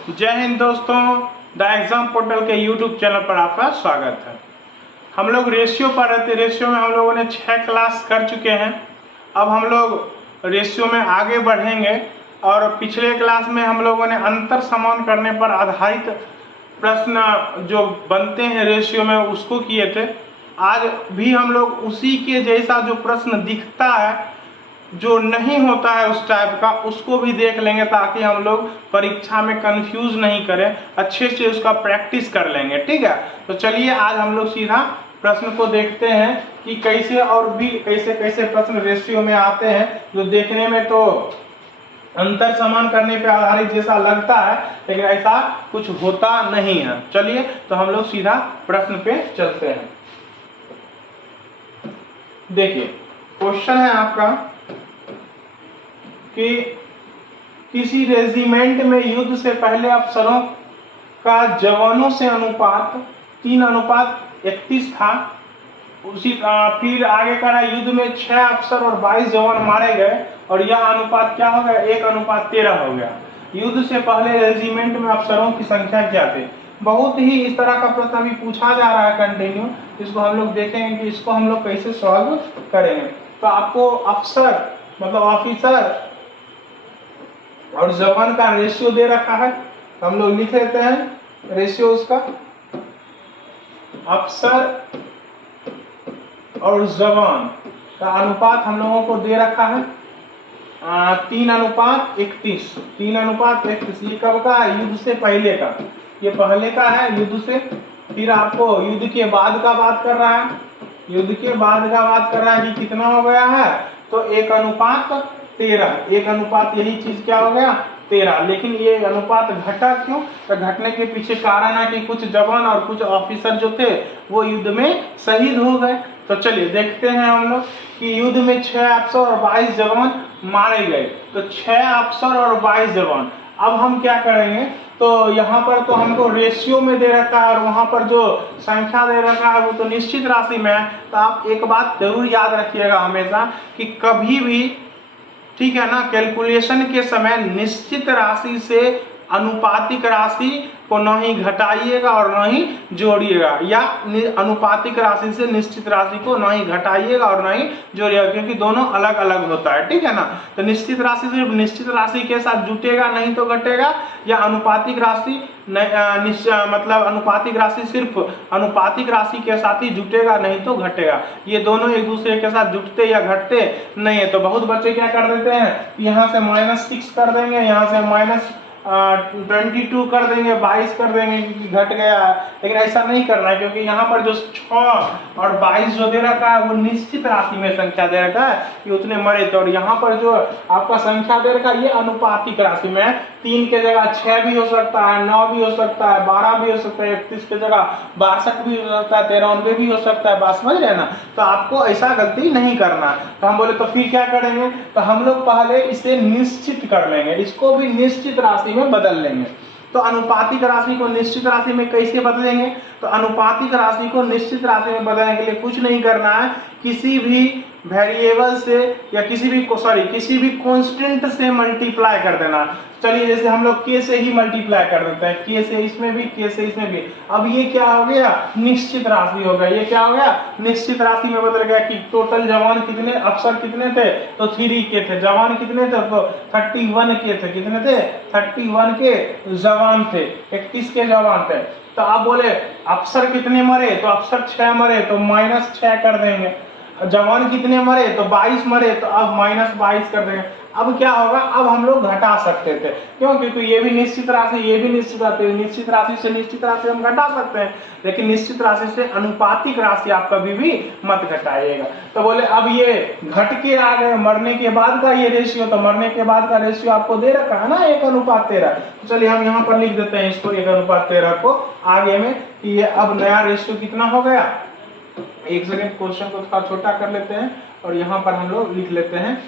जय हिंद दोस्तों, the exam portal के यूट्यूब चैनल पर आपका स्वागत है। हम लोग रेशियो पढ़ रहे थे। रेशियो में हम लोगों ने 6 क्लास कर चुके हैं। अब हम लोग रेशियो में आगे बढ़ेंगे और पिछले क्लास में हम लोगों ने अंतर समान करने पर आधारित प्रश्न जो बनते हैं रेशियो में उसको किए थे। आज भी हम लोग उसी के जैसा जो प्रश्न दिखता है, जो नहीं होता है उस टाइप का, उसको भी देख लेंगे ताकि हम लोग परीक्षा में कंफ्यूज नहीं करें, अच्छे से उसका प्रैक्टिस कर लेंगे। ठीक है, तो चलिए आज हम लोग सीधा प्रश्न को देखते हैं कि कैसे और भी कैसे कैसे प्रश्न रेशियो में आते हैं, जो देखने में तो अंतर समान करने पे आधारित जैसा लगता है, लेकिन ऐसा कुछ होता नहीं है। चलिए तो हम लोग सीधा प्रश्न पे चलते हैं। देखिए क्वेश्चन है आपका कि किसी रेजिमेंट में युद्ध से पहले अफसरों का जवानों से अनुपात 3:31 था। उसी फिर आगे का रहा, युद्ध में 6 अफसर और 22 जवान मारे गए और यह अनुपात क्या हो गया, 1:13 हो गया। युद्ध से पहले रेजिमेंट में अफसरों की संख्या क्या थी। बहुत ही इस तरह का प्रश्न अभी पूछा जा रहा है कंटिन्यू। इसको हम लोग देखेंगे कि इसको हम लोग कैसे सॉल्व करेंगे। तो आपको अफसर मतलब ऑफिसर और जवान का रेशियो दे रखा है, हम लोग लिख लेते हैं रेशियो उसका। अफसर और जवान का अनुपात हम लोगों को दे रखा है 3:31। 3:31 ये कब का है, युद्ध से पहले का। ये पहले का है युद्ध से। फिर आपको युद्ध के बाद का बात कर रहा है, युद्ध के बाद का बात कर रहा है कि कितना हो गया है, तो 1:13। 1 यही चीज क्या हो गया, 13। लेकिन ये अनुपात घटा क्यों, तो घटने के पीछे कारण है कि कुछ जवान और कुछ ऑफिसर जो थे वो युद्ध में शहीद हो गए। तो चलिए देखते हैं हम लोग कि युद्ध में 6 अफसर और 22 जवान मारे गए। तो 6 अफसर और 22 जवान। अब हम क्या करेंगे, तो यहाँ पर तो हमको रेशियो में दे रखा है और वहां पर जो संख्या दे रखा है वो तो निश्चित राशि में है। तो आप एक बात जरूर याद रखिएगा हमेशा कि कभी भी, ठीक है ना, कैलकुलेशन के समय निश्चित राशि से अनुपातिक राशि को न ही घटाइएगा और न ही जोड़िएगा, या अनुपातिक राशि से निश्चित राशि को न ही घटाइएगा और न ही जोड़िएगा, क्योंकि दोनों अलग अलग होता है। ठीक है ना, तो निश्चित राशि सिर्फ निश्चित राशि के साथ जुटेगा नहीं तो घटेगा, या अनुपातिक राशि मतलब अनुपातिक राशि सिर्फ अनुपातिक राशि के साथ ही जुटेगा नहीं तो घटेगा। ये दोनों एक दूसरे के साथ जुटते या घटते नहीं है। तो बहुत बच्चे क्या कर देते हैं, यहाँ से -6 कर देंगे, यहाँ से -22 कर देंगे, 22 कर देंगे क्योंकि घट गया है। लेकिन ऐसा नहीं करना है, क्योंकि यहाँ पर जो 6 और 22 जो दे रखा है वो निश्चित राशि में संख्या दे रखा है कि उतने मरे थे, और यहाँ पर जो आपका संख्या दे रखा है ये अनुपातिक राशि में है। 3 के जगह 6 भी हो सकता है, 9 भी हो सकता है, 12 भी हो सकता है, 31 के जगह 62 भी हो सकता है, 93 भी हो सकता है। बात समझ रहे हैं ना, तो आपको ऐसा गलती नहीं करना। तो हम बोले तो फिर क्या करेंगे, तो हम लोग पहले इसे निश्चित कर लेंगे, इसको भी निश्चित राशि में बदल लेंगे। तो अनुपातिक राशि को निश्चित राशि में कैसे बदलेंगे, तो अनुपातिक राशि को निश्चित राशि में बदलने के लिए कुछ नहीं करना है, किसी भी वेरिएबल से या किसी भी कांस्टेंट से मल्टीप्लाई कर देना। चलिए जैसे हम लोग k से ही मल्टीप्लाई कर देते हैं, k से इसमें भी, k से इसमें भी। अब ये क्या हो गया, निश्चित राशि हो गया। ये क्या हो गया, निश्चित राशि में बदल गया कि टोटल जवान कितने, अफसर कितने थे, तो 3 के थे। जवान कितने थे, तो 31 के थे। कितने थे, 31 के जवान थे, 31 के जवान थे। तो आप बोले अफसर कितने मरे, तो अफसर 6 मरे, तो -6 कर देंगे। जवान कितने मरे, तो 22 मरे, तो अब -22 कर देंगे। अब क्या होगा, अब हम लोग घटा सकते थे, क्यों, क्योंकि ये भी निश्चित राशि, ये भी निश्चित राशि, निश्चित राशि से निश्चित राशि हम घटा सकते हैं, लेकिन निश्चित राशि से अनुपातिक राशि आप कभी भी मत घटाइएगा। तो बोले अब ये घट के आ गए, मरने के बाद का ये रेशियो, तो मरने के बाद का रेशियो आपको दे रखा है ना 1:13। तो चलिए हम यहाँ पर लिख देते हैं इसको 1:13 को आगे में, कि ये अब नया रेशियो कितना हो गया। एक सेकेंड, क्वेश्चन को थोड़ा छोटा कर लेते हैं और यहाँ पर हम लोग लिख लेते हैं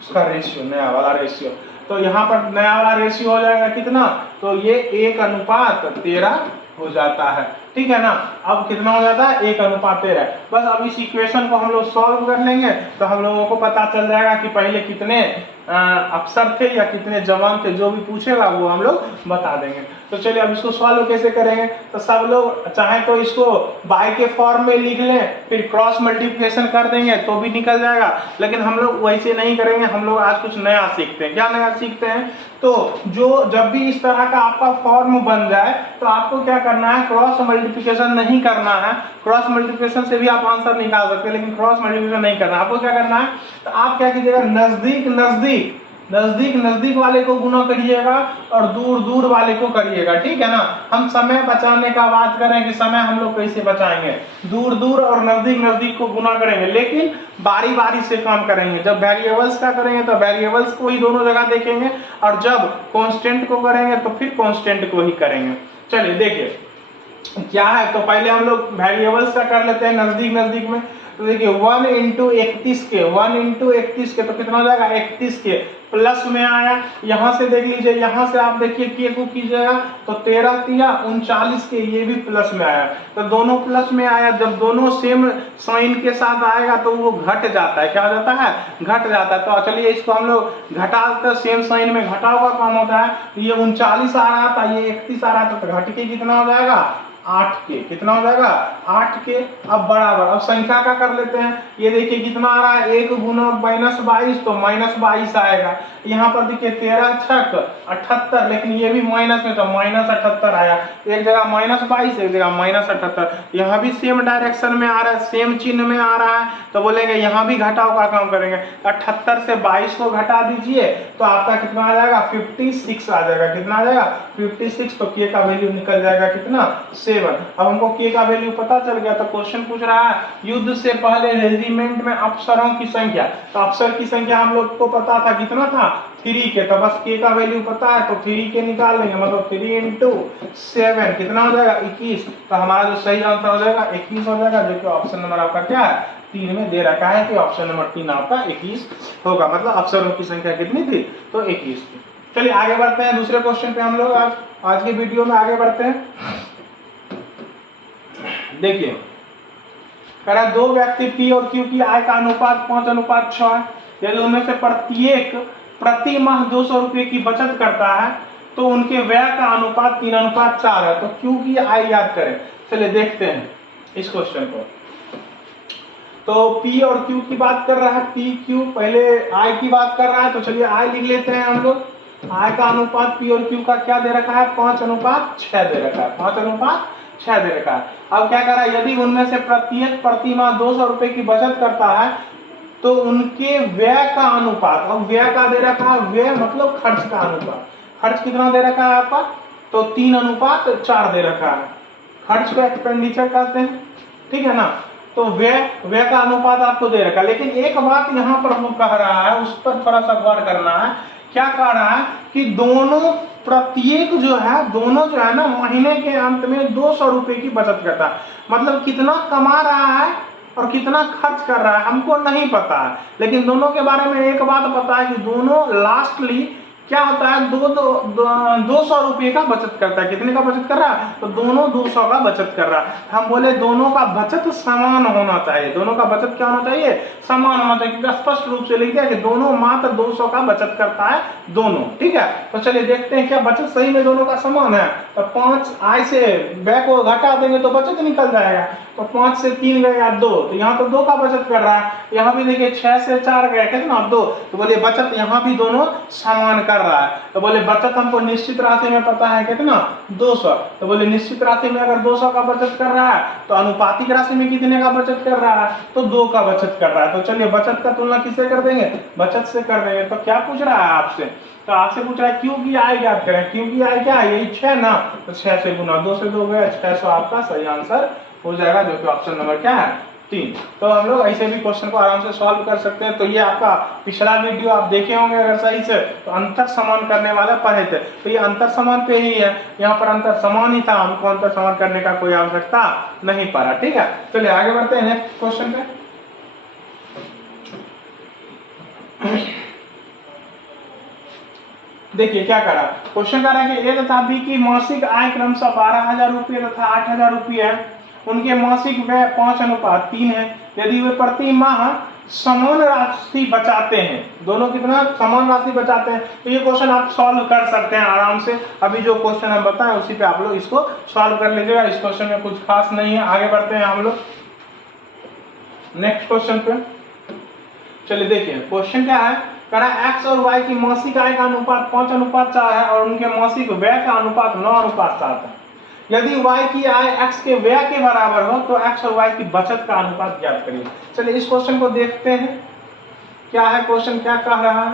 उसका रेशियो, नया वाला रेशियो। तो यहाँ पर नया वाला रेशियो हो जाएगा कितना, तो ये 1:13 हो जाता है। ठीक है ना। अब कितना हो जाता है 1:13। बस अब इस इक्वेशन को हम लोग सॉल्व कर लेंगे तो हम लोगों को पता चल जाएगा कि पहले कितने अफसर थे या कितने जवान थे, जो भी पूछेगा वो हम लोग बता देंगे। तो चलिए अब इसको सॉल्व कैसे करेंगे। तो सब लोग चाहे तो इसको बाय के फॉर्म में लिख लें, फिर क्रॉस मल्टीप्लिकेशन कर देंगे तो भी निकल जाएगा, लेकिन हम लोग वैसे नहीं करेंगे। हम लोग आज कुछ नया सीखते हैं। क्या नया सीखते हैं, तो जो जब भी इस तरह का आपका फॉर्म बन जाए तो आपको क्या करना है, क्रॉस मल्टीप्लिकेशन नहीं करना है। क्रॉस मल्टीप्लिकेशन से भी आप आंसर निकाल सकते हैं, लेकिन क्रॉस मल्टीप्लिकेशन नहीं करना। आपको क्या करना है, तो आप क्या कीजिएगा, नजदीक नजदीक नजदीक नजदीक वाले को गुना करिएगा और दूर दूर वाले को करिएगा, ठीक है ना। हम समय बचाने का बात करें कि समय हम लोग कैसे बचाएंगे, दूर दूर और नजदीक नजदीक को गुना करेंगे, लेकिन बारी बारी से काम करेंगे। जब वेरिएबल्स का करेंगे तो वेरिएबल्स को ही दोनों जगह देखेंगे, और जब कांस्टेंट को करेंगे तो फिर कांस्टेंट को ही करेंगे। चलिए देखिए क्या है, तो पहले हम लोग वेरिएबल्स का कर लेते हैं नजदीक नजदीक में। तो देखिए 1 × 31 के 1 × 31 के तो कितना हो जाएगा 31 के, प्लस में आया। यहां से देख लीजिए, यहां से आप देखिए के को कीजिएगा तो 13 तिया 39 के, ये भी प्लस में आया। तो दोनों प्लस में आया, जब दोनों सेम साइन के साथ आएगा तो वो घट जाता है। क्या हो जाता है, घट जाता है। तो चलिए इसको हम लोग घटाकर, सेम साइन में घटाव का काम होता है। ये 39 आ रहा था, ये 31 आ रहा था, तो घट के कितना हो जाएगा 8 के। कितना हो जाएगा 8 के। अब बराबर, अब संख्या का कर लेते हैं। ये देखिए कितना आ रहा है, 1 × -22 तो -22 आएगा। यहाँ पर देखिए 13 छक 78, लेकिन ये भी माइनस में तो -78 आया। एक जगह -22, एक जगह -78। यहाँ भी सेम डायरेक्शन में आ रहा है, सेम चिन्ह में आ रहा है, तो बोलेंगे यहाँ भी घटाव का काम करेंगे। 78 से 22 को घटा दीजिए तो आपका कितना आ जाएगा 56 आ जाएगा। कितना आ जाएगा 56। तो के का वैल्यू निकल जाएगा कितना 7। अब हमको के का वैल्यू पता चल गया, तो क्वेश्चन पूछ रहा है युद्ध से पहले रेजिमेंट में अफसरों की संख्या। तो अफसर की संख्या हम लोग को पता था, कितना था 3 के, तो बस के का वैल्यू पता है तो 3 के निकाल लेंगे, मतलब 3 × 7 कितना हो जाएगा 21। तो हमारा जो सही आंसर हो जाएगा 21 हो जाएगा, जो कि ऑप्शन नंबर आपका क्या है 3 में दे रखा है कि ऑप्शन नंबर 3 आपका 21 होगा। मतलब अफसरों की संख्या कितनी थी, तो 21 थी। चलिए आगे बढ़ते हैं दूसरे क्वेश्चन पे। हम लोग आज के वीडियो में आगे बढ़ते हैं। देखिए कह रहा 2 व्यक्ति पी और क्यू की आय का अनुपात 5:6 है। यदि उनमें से प्रत्येक प्रति माह 200 रुपये की बचत करता है तो उनके व्यय का अनुपात 3:4 है। तो क्यू की आय याद करें। चलिए देखते हैं इस क्वेश्चन को। तो पी और क्यू की बात कर रहा है, पी क्यू, पहले आय की बात कर रहा है। तो चलिए आय लिख लेते हैं हम लोग। आय का अनुपात पी और क्यू का क्या दे रखा है 5:6 दे रखा है, 5:6 दे रखा है। अब क्या कर रहा है, यदि उनमें से प्रत्येक प्रति माह 200 रुपए की बचत करता है तो उनके व्यय का अनुपात, अब व्यय का दे रखा है, व्यय मतलब खर्च का अनुपात। खर्च कितना दे रखा है आपका, तो 3:4 दे रखा है। खर्च को एक्सपेंडिचर कहते हैं, ठीक है ना। तो व्यय का अनुपात आपको दे रखा है। लेकिन एक बात यहाँ पर वो कह रहा है, उस पर थोड़ा सा गौर करना है। क्या कह रहा है कि दोनों प्रत्येक जो है ना महीने के अंत में 200 रुपए की बचत करता है। मतलब कितना कमा रहा है और कितना खर्च कर रहा है हमको नहीं पता है, लेकिन दोनों के बारे में एक बात पता है कि दोनों लास्टली क्या होता है 200 रुपये का बचत करता है। कितने का बचत कर रहा है, तो दोनों 200 का बचत कर रहा है। हम बोले दोनों का बचत समान होना चाहिए। दोनों का बचत क्या होना चाहिए, समान होना चाहिए, क्योंकि स्पष्ट रूप से लिख दिया कि दोनों मात्र 200 का बचत करता है दोनों, ठीक है। तो चलिए देखते हैं क्या बचत सही में दोनों का समान है। तो 5 आय से व्यय को घटा देंगे तो बचत निकल जाएगा। तो 5 से 3 गया 2, तो यहाँ तो 2 का बचत कर रहा है। यहाँ भी देखिए 6 से 4 गया कितना 2, तो बोलिए बचत यहाँ भी दोनों समान कर रहा है। तो बोले बचत हमको निश्चित राशि में पता है कितना 200। तो बोले निश्चित राशि में अगर 200 का बचत कर रहा है तो अनुपातिक राशि में कितने का बचत कर रहा है, तो 2 का बचत कर रहा है। तो चलिए बचत का तुलना किससे कर देंगे, बचत से कर देंगे। तो क्या पूछ रहा है आपसे, तो आपसे पूछ रहा है क्यू की आय याद करें। क्यू की आय क्या है, यही 6 ना, तो 6 से गुना 2 से 2 गया 600 आपका सही आंसर हो जाएगा, जो कि ऑप्शन नंबर क्या है 3। तो हम लोग ऐसे भी क्वेश्चन को आराम से सॉल्व कर सकते हैं। तो ये आपका पिछला वीडियो आप देखे होंगे अगर सही से, तो अंतर समान करने वाला पढ़े थे। तो ये अंतर समान पे ही है, यहाँ पर अंतर समान ही था, हमको अंतर समान करने का कोई आवश्यकता नहीं पड़ा, ठीक है। चलिए आगे बढ़ते हैं नेक्स्ट क्वेश्चन पे। देखिए क्या करा, क्वेश्चन कह रहा है कि ए तथा बी की मासिक आय क्रमशः 12,000 रुपये तथा 8,000 रुपये है। उनके मासिक व्यय 5:3 है। यदि वे प्रति माह समान राशि बचाते हैं, दोनों कितना समान राशि बचाते हैं, तो ये क्वेश्चन आप सॉल्व कर सकते हैं आराम से। अभी जो क्वेश्चन हम बताएं उसी पे आप लोग इसको सॉल्व कर लीजिएगा। इस क्वेश्चन में कुछ खास नहीं है। आगे बढ़ते हैं हम लोग नेक्स्ट क्वेश्चन पे। चलिए देखिए क्वेश्चन क्या है, कह रहा है एक्स और वाई की मासिक आय का अनुपात 5:4 है और उनके मासिक व्यय का अनुपात 9:7 है। यदि y की आय x के व्यय के बराबर हो तो x और y की बचत का अनुपात ज्ञात करिए। चलिए इस क्वेश्चन को देखते हैं क्या है, क्वेश्चन क्या कह रहा है।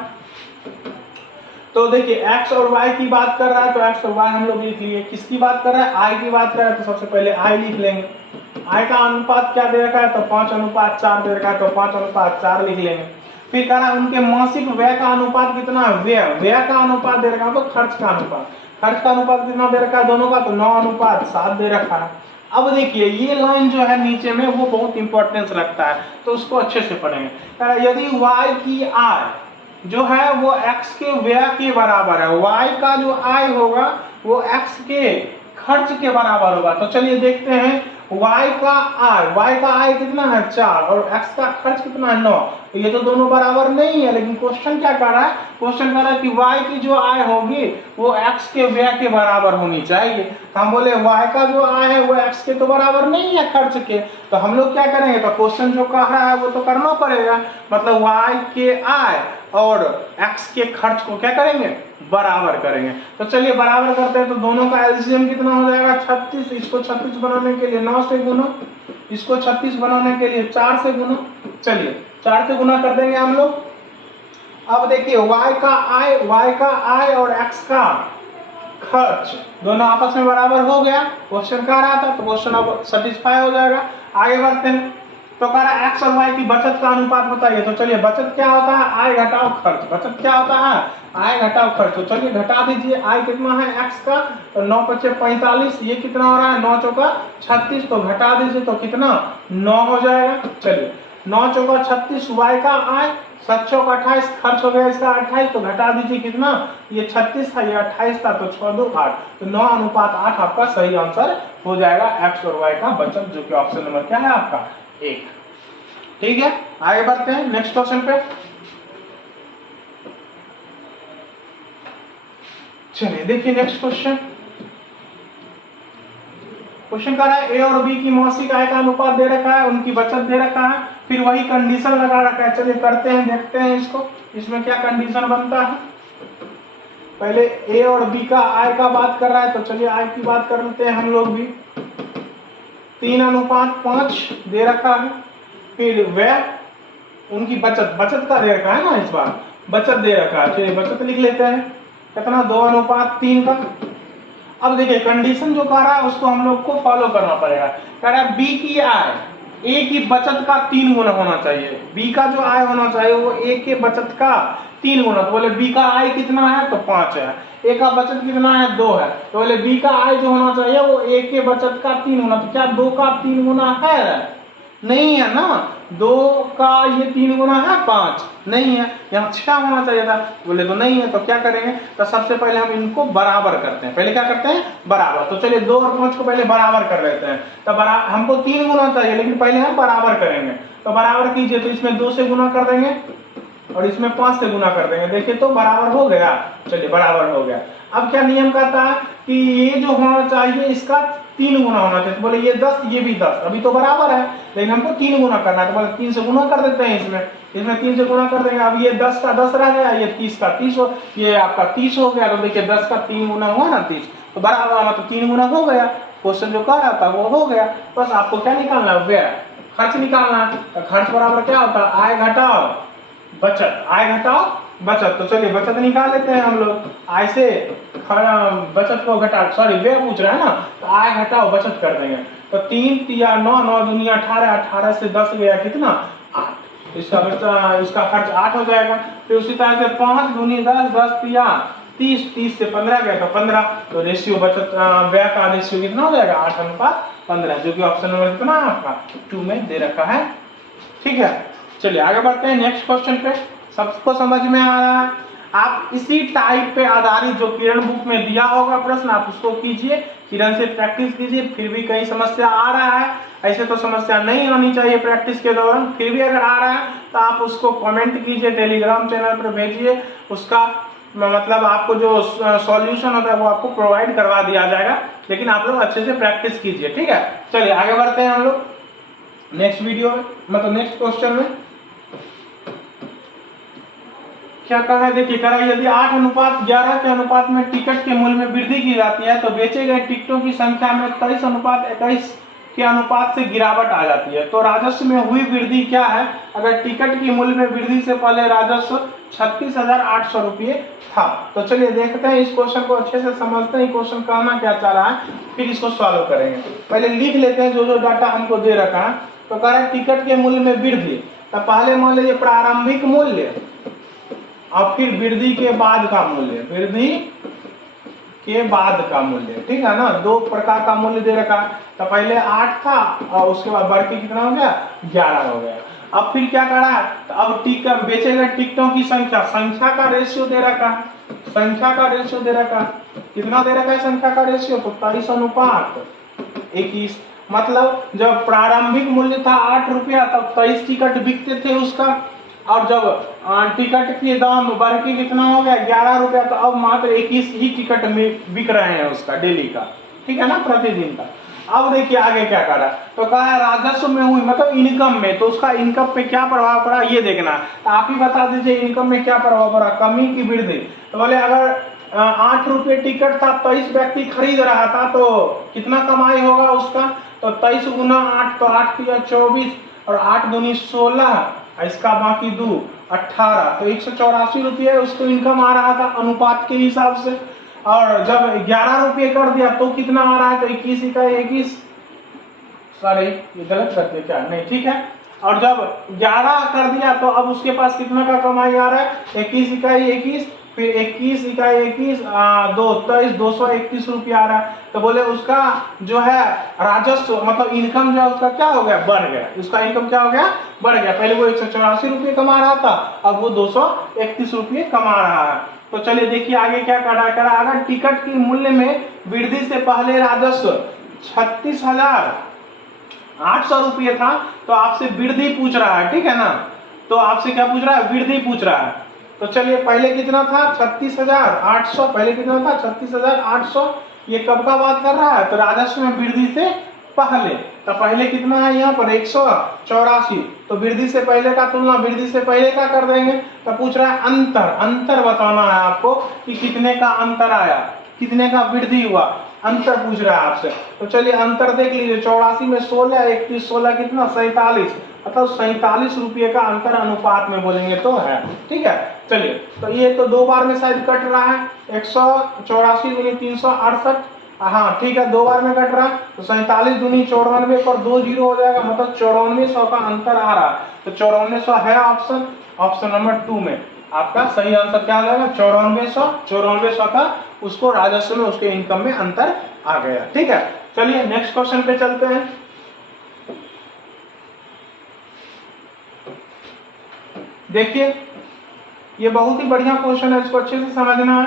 तो देखिए x और y की बात कर रहा है तो x और y हम लोग लिख लिए। किसकी बात कर रहा है, i की बात कर रहा है तो सबसे पहले i लिख लेंगे। i का अनुपात क्या दे रखा है, तो 5:4 दे रखा है तो 5:4 लिख लेंगे। फिर कह रहा है उनके मासिक व्यय का अनुपात कितना है, व्यय का अनुपात दे रखा है तो खर्च का अनुपात, खर्च का अनुपात कितना दे रखा है दोनों का, तो 9:7 दे रखा है। अब देखिए ये लाइन जो है नीचे में वो बहुत इंपॉर्टेंस रखता है तो उसको अच्छे से पढ़ेंगे। यदि y की आय जो है वो x के व्यय के बराबर है, y का जो आय होगा वो x के खर्च के बराबर होगा। तो चलिए देखते हैं y का आय कितना है 4 और x का खर्च कितना है 9। तो ये तो दोनों बराबर नहीं है, लेकिन क्वेश्चन क्या कर रहा है, क्वेश्चन कह रहा है कि y की जो आय होगी वो x के व्यय के बराबर होनी चाहिए। तो हम बोले y का जो आय है वो x के तो बराबर नहीं है खर्च के, तो हम लोग क्या करेंगे, तो क्वेश्चन जो कह रहा है वो तो करना पड़ेगा। मतलब y के आय और x के खर्च को क्या करेंगे, बराबर करेंगे। तो चलिए बराबर करते हैं तो दोनों का एलसीएम कितना हो जाएगा 36। इसको 36 बनाने के लिए 9 से गुना, इसको 36 बनाने के लिए 4 से गुना। चलिए 4 से गुना कर देंगे हम लोग। अब देखिए y का आय और x का खर्च दोनों आपस में बराबर हो गया। क्वेश्चन कह रहा था तो क्वेश्चन अब सेटिस्फाई हो जाएगा। आगे बढ़ते हैं तो कह रहा है एक्स और वाई की बचत का अनुपात बताइए। तो चलिए बचत क्या होता है, आय घटाओ खर्च। बचत क्या होता है, आय घटाओ खर्च। तो चलिए घटा दीजिए, आय कितना है एक्स का, तो 9×5 = 45, ये कितना हो रहा है 9×4 = 36, तो घटा दीजिए तो कितना 9 हो जाएगा। चलिए 9×4 = 36, वाई का आय 7×4 = 28, खर्च हो गया इसका 28, तो घटा दीजिए कितना, ये 36 था ये 28 था, तो 6×2 = 8, तो 9:8 आपका सही आंसर हो जाएगा एक्स और वाई का बचत, जो कि ऑप्शन नंबर क्या है आपका 1। ठीक है, आगे बढ़ते हैं नेक्स्ट क्वेश्चन पे। चलिए देखिए नेक्स्ट क्वेश्चन। क्वेश्चन कह रहा है ए और बी की मासिक आय का अनुपात दे रखा है, उनकी बचत दे रखा है, फिर वही कंडीशन लगा रखा है। चलिए करते हैं, देखते हैं इसको, इसमें क्या कंडीशन बनता है। पहले ए और बी का आय का बात कर रहा है, तो चलिए आय की बात कर लेते हैं हम लोग भी। 3:5 दे रखा है, फिर व्यय उनकी बचत का दे रखा है ना, इस बार बचत दे रखा है। चलिए बचत लिख लेते हैं, कितना 2:3 का। अब देखिए कंडीशन जो कह रहा है उसको हम लोग को फॉलो करना पड़ेगा। कह रहा है बी की आय ए की बचत का 3 गुना होना चाहिए। बी का जो आय होना चाहिए वो ए के बचत का 3 गुना। तो बोले बी का आय कितना है, तो 5 है। ए का बचत कितना है, 2 है। तो बोले बी का आय जो होना चाहिए वो ए के बचत का 3 गुना। तो क्या 2 का 3 गुना है, नहीं है ना। 2 का ये 3 गुना है 5, नहीं है। यहाँ 6 होना चाहिए था, बोले तो नहीं है। तो क्या करेंगे, तो सबसे पहले हम इनको बराबर करते हैं। पहले क्या करते हैं, बराबर। तो चलिए 2 और 5 को पहले बराबर कर लेते हैं। तो हमको 3 गुना चाहिए, लेकिन पहले हम बराबर करेंगे। तो बराबर कीजिए, तो इसमें 2 से गुना कर देंगे और इसमें 5 से गुना कर देंगे। देखिए तो बराबर हो गया। चलिए बराबर हो गया। अब क्या नियम कहता है कि ये जो होना चाहिए इसका 3 गुना होना चाहिए। तो बोले ये 10, ये भी 10, अभी तो बराबर है, लेकिन हमको 3 गुना करना है। तो बोले 3 से गुना कर देते हैं, इसमें 3 से गुना कर देंगे। अब ये 10 का 10 रह गया, ये 30 का 30 हो, ये आपका 30 हो गया। तो देखिए 10 का 3 गुना हुआ ना 30, तो बराबर मतलब 3 गुना हो गया। क्वेश्चन जो कह रहा था वो हो गया। बस आपको क्या निकालना है, व्यय, खर्च निकालना है। तो खर्च बराबर क्या होता है, आय घटाओ बचत, आय घटाओ बचत। तो चलिए बचत निकाल लेते हैं हम लोग। आय से बचत को घटा, सॉरी व्यय पूछ रहा है ना, तो आय घटाओ बचत कर देंगे। तो 3 × 9 = 9, 9 × 18, 18 से 10 गया कितना 8। इसका खर्च 8 हो जाएगा। फिर उसी तरह से 5 × 10, 10 × 30, 30 से 15 गया तो 15। तो रेशियो बचत व्यय का रेशियो कितना हो जाएगा 8:15, जो कि ऑप्शन नंबर कितना है आपका 2 में दे रखा है। ठीक है, चलिए आगे बढ़ते हैं नेक्स्ट क्वेश्चन पे। सबको समझ में आ रहा है। आप इसी टाइप पे आधारित जो किरण बुक में दिया होगा प्रश्न आप उसको कीजिए, किरण से प्रैक्टिस कीजिए। फिर भी कहीं समस्या आ रहा है, ऐसे तो समस्या नहीं आनी चाहिए प्रैक्टिस के दौरान, फिर भी अगर आ रहा है तो आप उसको कमेंट कीजिए, टेलीग्राम चैनल पर भेजिए, उसका मतलब आपको जो सॉल्यूशन होता है वो आपको प्रोवाइड करवा दिया जाएगा। लेकिन आप लोग अच्छे से प्रैक्टिस कीजिए, ठीक है। चलिए आगे बढ़ते हैं हम लोग नेक्स्ट वीडियो में, मतलब नेक्स्ट क्वेश्चन में क्या कहा है, देखिए कहा यदि 8:11 के अनुपात में टिकट के मूल्य में वृद्धि की जाती है तो बेचे गए टिकटों की संख्या में 23:21 के अनुपात से गिरावट आ जाती है, तो राजस्व में हुई वृद्धि क्या है अगर टिकट की मूल्य में वृद्धि से पहले राजस्व 36,800 रुपये था। तो चलिए देखते हैं इस क्वेश्चन को अच्छे से समझते हैं, क्वेश्चन कहना क्या चाह रहा है, फिर इसको सॉल्व करेंगे। पहले लिख लेते हैं जो जो डाटा हमको दे रखा है। तो कह रहा है टिकट के मूल्य में वृद्धि, तो पहले मान लीजिए प्रारंभिक मूल्य और फिर वृद्धि के बाद का मूल्य, वृद्धि के बाद का मूल्य, ठीक है ना। दो प्रकार का मूल्य दे रखा है, तो पहले 8 था और उसके बाद बढ़ के कितना हो गया 11 हो गया। अब फिर क्या करा है, तो अब टिकट बेचे गए टिकटों की संख्या, संख्या का रेशियो दे रखा है, संख्या का रेशियो दे रखा है, कितना दे रखा है संख्या का रेशियो, तो 23:21। मतलब जब प्रारंभिक मूल्य था 8 रुपया तब 23 टिकट बिकते थे उसका, और जब टिकट के दाम बढ़ के कितना हो गया 11 रुपया, तो अब मात्र 21 ही टिकट में बिक रहे हैं उसका डेली का, ठीक है ना, प्रतिदिन का। अब देखिए आगे क्या करा, तो कहा राजस्व में हुई मतलब इनकम में, तो उसका इनकम पे क्या प्रभाव पड़ा ये देखना। तो आप ही बता दीजिए इनकम में क्या प्रभाव पड़ा, कमी की वृद्धि। तो बोले अगर 8 रुपये टिकट था 23 व्यक्ति खरीद रहा था तो कितना कमाई होगा उसका, तो 23 गुना 8, तो 8 तिया 24 और 8 दूनी 16, इसका बाकी 2 18, तो 184 रुपये उसको इनकम आ रहा था अनुपात के हिसाब से। और जब 11 रुपये कर दिया तो कितना आ रहा है, तो 21 इकाई 21, सॉरी ये गलत करते क्या, नहीं ठीक है। और जब 11 कर दिया तो अब उसके पास कितना का कमाई आ रहा है, 21 इकाई 21, फिर 21 इकाई 21 23 231 रुपया आ रहा है। तो बोले उसका जो है राजस्व मतलब इनकम जो है उसका क्या हो गया, बढ़ गया, उसका इनकम क्या हो गया, बढ़ गया। पहले वो 184 रुपये कमा रहा था, अब वो 231 रुपये कमा रहा है। तो चलिए देखिए आगे क्या करा, अगर टिकट की मूल्य में वृद्धि से पहले राजस्व 36,800 रुपये था, तो आपसे वृद्धि पूछ रहा है, ठीक है ना। तो आपसे क्या पूछ रहा है, वृद्धि पूछ रहा है। तो चलिए पहले कितना था 36,800, पहले कितना था 36,800, ये कब का बात कर रहा है, तो राजस्व में वृद्धि से पहले। तो पहले कितना है यहाँ पर 184, तो वृद्धि से पहले का तुलना वृद्धि से पहले का कर देंगे। तो पूछ रहा है अंतर, अंतर बताना है आपको कि कितने का अंतर आया, कितने का वृद्धि हुआ, अंतर पूछ रहा है आपसे। तो चलिए अंतर देख लीजिए, 84 में 16, 31 16 कितना 47, मतलब 47 रुपये का अंतर अनुपात में बोलेंगे तो है, ठीक है। चलिए तो ये तो 2 बार में शायद कट रहा है, 184 दूनी 368, हाँ ठीक है 2 बार में कट रहा है, तो 47 दूनी 94 पर 2 जीरो हो जाएगा, मतलब 9400 का अंतर आ रहा है। तो 9400 है ऑप्शन नंबर 2 में आपका सही आंसर क्या आ जाएगा, 9400 का उसको राजस्व में उसके इनकम में अंतर आ गया, ठीक है। चलिए नेक्स्ट क्वेश्चन पे चलते हैं। देखिए ये बहुत ही बढ़िया क्वेश्चन है, इसको अच्छे से समझना है।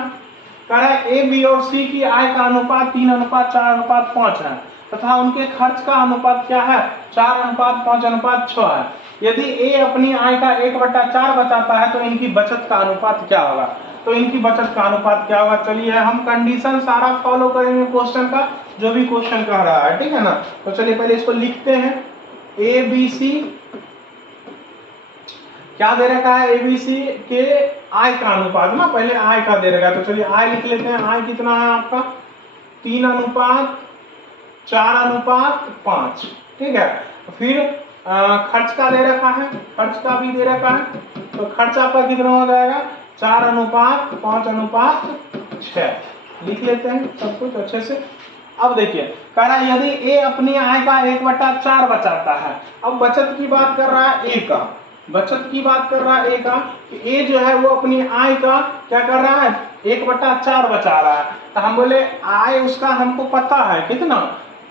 कह रहा है ए बी और सी की आय का अनुपात 3:4:5 है तथा उनके खर्च का अनुपात क्या है, 4:5:6 है। यदि ए अपनी आय का 1/4 बचाता है तो इनकी बचत का अनुपात क्या होगा, तो इनकी बचत का अनुपात क्या होगा। चलिए हम कंडीशन सारा फॉलो करेंगे क्वेश्चन का, जो भी क्वेश्चन कह रहा है, ठीक है ना। तो चलिए पहले इसको लिखते हैं, ए बी सी क्या दे रखा है, एबीसी के आय का अनुपात ना, पहले आय का दे रखा है। तो चलिए आय लिख लेते हैं, आय कितना है आपका 3:4:5, ठीक है। फिर खर्च का दे रखा है, खर्च का भी दे रखा है, तो खर्च आपका कितना हो जाएगा 4:5:6, लिख लेते हैं सब कुछ अच्छे से। अब देखिए कह रहा है यदि ए अपनी आय का 1/4 बचाता है, अब बचत की बात कर रहा है ए का, बचत की बात कर रहा है ए का, कि ए जो है वो अपनी आय का क्या कर रहा है 1/4 बचा रहा है। तो हम बोले आय उसका हमको पता है कितना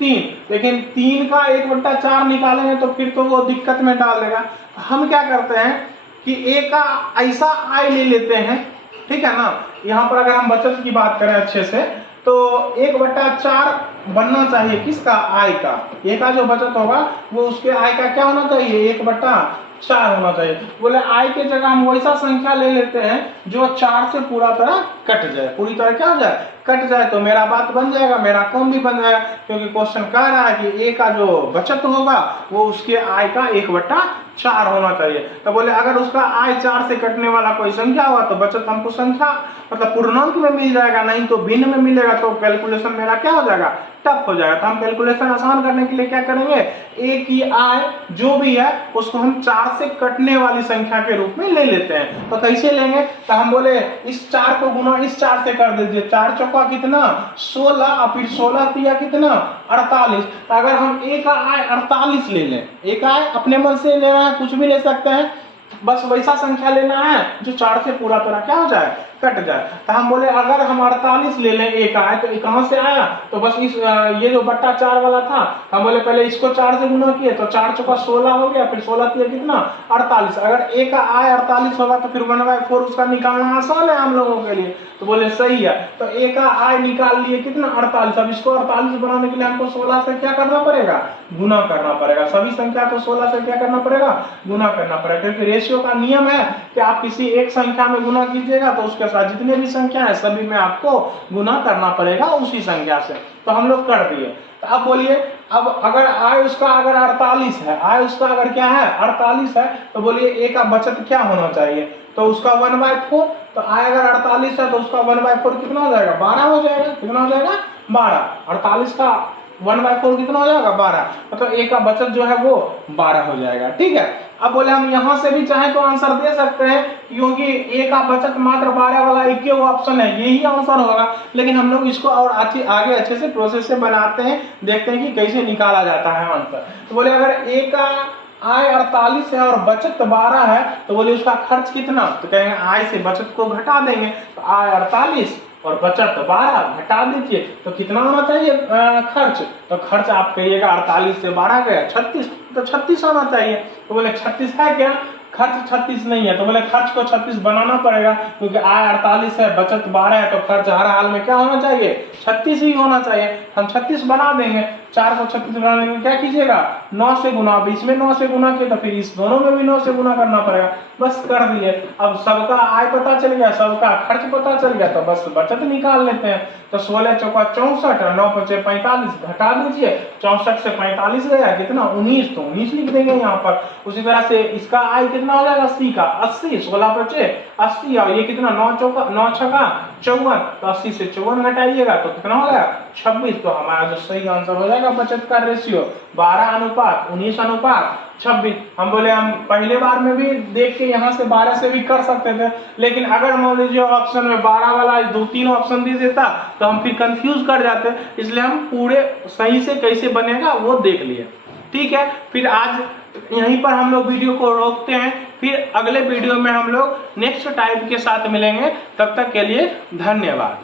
3, लेकिन 3 का 1/4 निकालेंगे तो फिर तो वो दिक्कत में डाल देगा। हम क्या करते हैं कि ए का ऐसा आय ले लेते हैं ठीक है ना। यहाँ पर अगर हम बचत की बात करें अच्छे से, तो 1/4 बनना चाहिए किसका, आय का। ए का जो बचत होगा वो उसके आय का क्या होना चाहिए, 1/4 होना चाहिए। बोले आय के जगह हम वैसा संख्या ले लेते हैं जो 4 से पूरा तरह कट जाए, पूरी तरह क्या हो जाए, कट जाए, तो मेरा बात बन जाएगा, मेरा काम भी बन जाएगा, क्योंकि क्वेश्चन कह रहा है कि ए का जो बचत होगा वो उसके आय का 1/4 होना चाहिए। तो बोले अगर उसका आय 4 से कटने वाला कोई संख्या हुआ तो बचत हमको संख्या मतलब पूर्णांक में मिल जाएगा, नहीं तो भिन्न में मिलेगा, तो कैलकुलेशन मेरा क्या हो जाएगा, टफ हो जाएगा। तो हम कैलकुलेशन आसान करने के लिए क्या करेंगे, ए की आय जो भी है उसको हम 4 से कटने वाली संख्या के रूप में ले लेते हैं। तो कैसे लेंगे, तो हम बोले इस 4 को गुना इस 4 से कर दीजिए, 4 चौका कितना 16 और फिर 16 तिया कितना 48। तो अगर हम ए का आय 48 ले लें, ए का आय अपने मन से लेना है, कुछ भी ले सकते हैं, बस वैसा संख्या लेना है जो 4 से पूरा तरह क्या हो जाए, कट जाए। तो हम बोले अगर हम 48 ले लें एक आए तो कहां से आया, तो बस इस ये जो बट्टा 4 वाला था, हम बोले पहले इसको 4 से गुना किए तो 4 चौका 16 हो गया, फिर 16 तिया कितना 48। अगर ए का आय 48 होगा तो फिर 1/4 उसका निकालना आसान है हम लोगों के लिए, तो बोले सही है। तो ए का आय निकाल लिए कितना 48। अब इसको 48 बनाने के लिए हमको 16 से क्या करना पड़ेगा, गुना करना पड़ेगा। सभी संख्या को 16 से क्या करना पड़ेगा, गुना करना पड़ेगा, क्योंकि रेशियो का नियम है कि आप किसी एक संख्या में गुना कीजिएगा तो उसके साथ जितने भी संख्या है सभी में आपको गुना करना पड़ेगा उसी संख्या से। तो हम लोग कर दिए। तो अब बोलिए, अब अगर आय उसका अगर 48 है, आय उसका अगर क्या है 48 है, तो बोलिए ए का बचत क्या होना चाहिए, तो उसका 1/4। तो आय अगर 48 है तो उसका 1/4 कितना हो जाएगा, 12 हो जाएगा। कितना हो जाएगा, 12। 48 का 1/4 कितना हो जाएगा, 12। मतलब ए का बचत जो है वो 12 हो जाएगा। ठीक है। अब बोले हम यहां से भी चाहे तो आंसर दे सकते हैं, क्योंकि ए का बचत मात्र 12 वाला एक ही ऑप्शन है, यही आंसर होगा। लेकिन हम लोग इसको और आगे अच्छे से प्रोसेस से बनाते हैं, देखते हैं कि कैसे निकाला जाता है आंसर। तो बोले अगर ए का आय 48 है और बचत 12 है, तो बोले उसका खर्च कितना, तो कहेंगे आय से बचत को घटा देंगे, तो आय 48 और बचत 12 घटा दीजिए, तो कितना होना चाहिए खर्च, तो खर्च आप कहिएगा 48 से 12 गया 36, तो 36 होना चाहिए। तो बोले 36 है क्या, खर्च 36 नहीं है, तो बोले खर्च को 36 बनाना पड़ेगा, क्योंकि आय 48 है बचत 12 है, तो खर्च हर हाल में क्या होना चाहिए, 36 ही होना चाहिए। हम 36 बना देंगे। 4 को 36 बनाने में क्या कीजिएगा, 9 से गुना, अब इसमें 9 से गुना किया तो फिर इस दोनों में भी 9 से गुना करना पड़ेगा, बस कर दिए। अब सबका आय पता चल गया, सबका खर्च पता चल गया, तो बस बचत निकाल लेते हैं। तो 16 चौका 64 और 9 पचे 45, घटा दीजिए, 64 से 45 गया कितना 19, तो 19 लिख देंगे यहाँ पर। उसी तरह से इसका आय कितना हो जाएगा, 80 का 80, 16 पचे 80, और ये कितना 9 चौका 9 छका 54, तो 80 से 54 घटाइएगा तो कितना हो गया 26। तो हमारा जो सही आंसर हो जाएगा बचत का रेशियो 12:19:26। हम बोले हम पहले बार में भी देख के यहाँ से 12 से भी कर सकते थे, लेकिन अगर मान लीजिए ऑप्शन में 12 वाला 2-3 ऑप्शन दे देता तो हम फिर कंफ्यूज कर जाते, इसलिए हम पूरे सही से कैसे बनेगा वो देख लिए। ठीक है, फिर आज यहीं पर हम लोग वीडियो को रोकते हैं, फिर अगले वीडियो में हम लोग नेक्स्ट टाइप के साथ मिलेंगे। तब तक के लिए धन्यवाद।